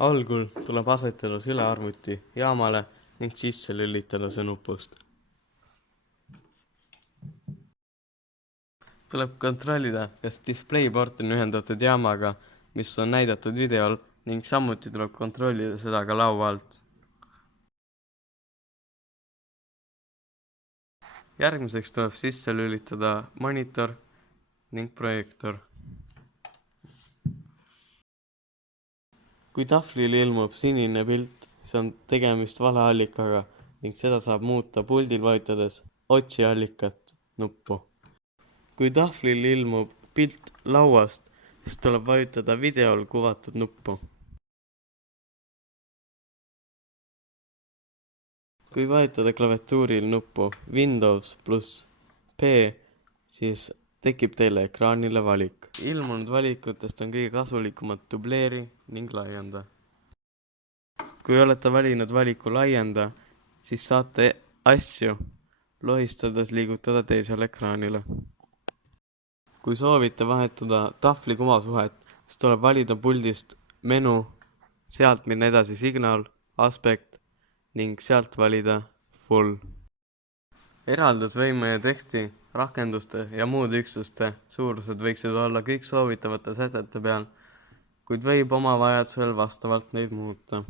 Algul tuleb asetada sülearvuti jaamale ning sisse lülitada see nupust. Tuleb kontrollida, kas displeiport on ühendatud jaamaga, mis on näidatud videol, ning samuti tuleb kontrollida seda ka laua alt. Järgmiseks tuleb sisse lülitada monitor ning projektor. Kui tahvlil ilmub sinine pilt, siis on tegemist valeallikaga ning seda saab muuta puldil vajutades otsi allikat nuppu. Kui tahvlil ilmub pilt lauast, siis tuleb vajutada videol kuvatud nuppu. Kui vajutada klaviatuuril nuppu Windows pluss P, siis tekib teile ekraanile valik. Ilmunud valikutest on kõige kasulikumad dubleeri ning laienda. Kui olete valinud valiku laienda, siis saate asju lohistades liigutada teisele ekraanile. Kui soovite vahetada tahvli kuvasuhet, siis tuleb valida puldist menu, sealt minna edasi signaal, aspekt ning sealt valida full. Eraldusvõime ja teksti, rakenduste ja muude üksuste suurused võiksid olla kõik soovitavate sätete peal, kuid võib oma vajadusel vastavalt neid muuta.